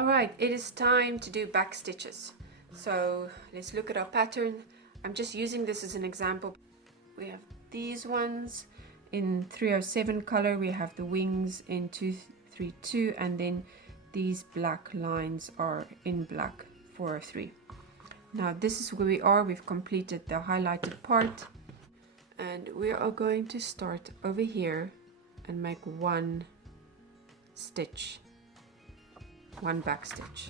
Alright, it is time to do back stitches. So let's look at our pattern. I'm just using this as an example. We have these ones in 307 color, we have the wings in 232, and then these black lines are in black 403. Now this is where we are. We've completed the highlighted part, and we are going to start over here and make one stitch, one back stitch.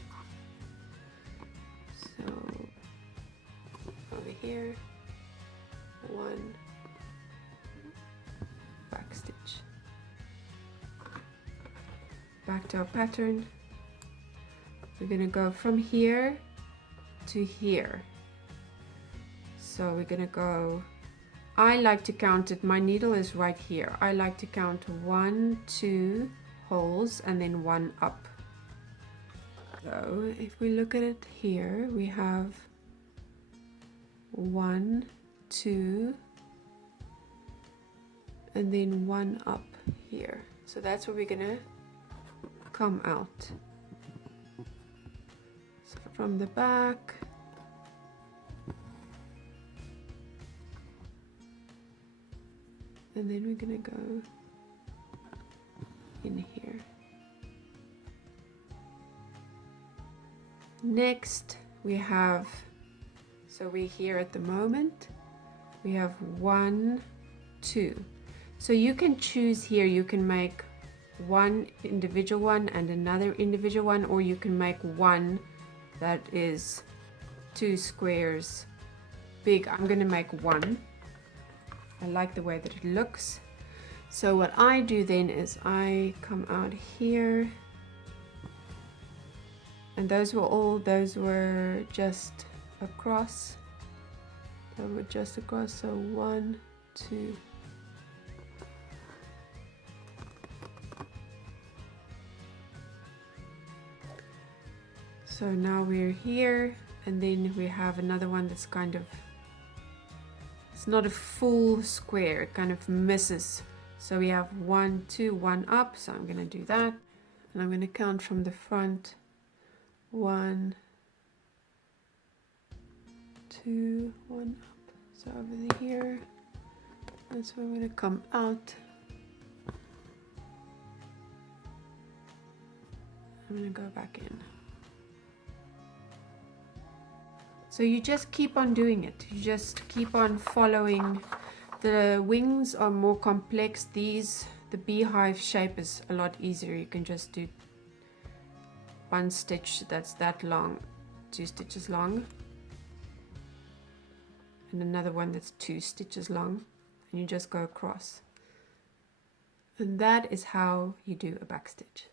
So over here, one back stitch. Back to our pattern. We're going to go from here to here. So we're going to go, I like to count it, my needle is right here. I like to count 1, 2 holes and then 1 up. So if we look at it here, we have 1, 2, and then 1 up here. So that's where we're gonna come out. So from the back, and then we're gonna go in here. Next we have, so we're here at the moment, we have 1, 2. So you can choose here, you can make one individual one and another individual one, or you can make one that is 2 squares big. I'm gonna make one. I like the way that it looks. So what I do then is I come out here, and those were just across. They were just across, so 1, 2. So now we're here, and then we have another one that's kind of, it's not a full square, it kind of misses. So we have 1, 2, 1 up, so I'm gonna do that. And I'm gonna count from the front. 1, 2, 1 up. So over here, that's where I'm gonna come out. I'm gonna go back in. So you just keep on doing it. You just keep on following. The wings are more complex. These, the beehive shape is a lot easier. You can just do one stitch that's that long, 2 stitches long, and another one that's 2 stitches long, and you just go across. And that is how you do a back stitch.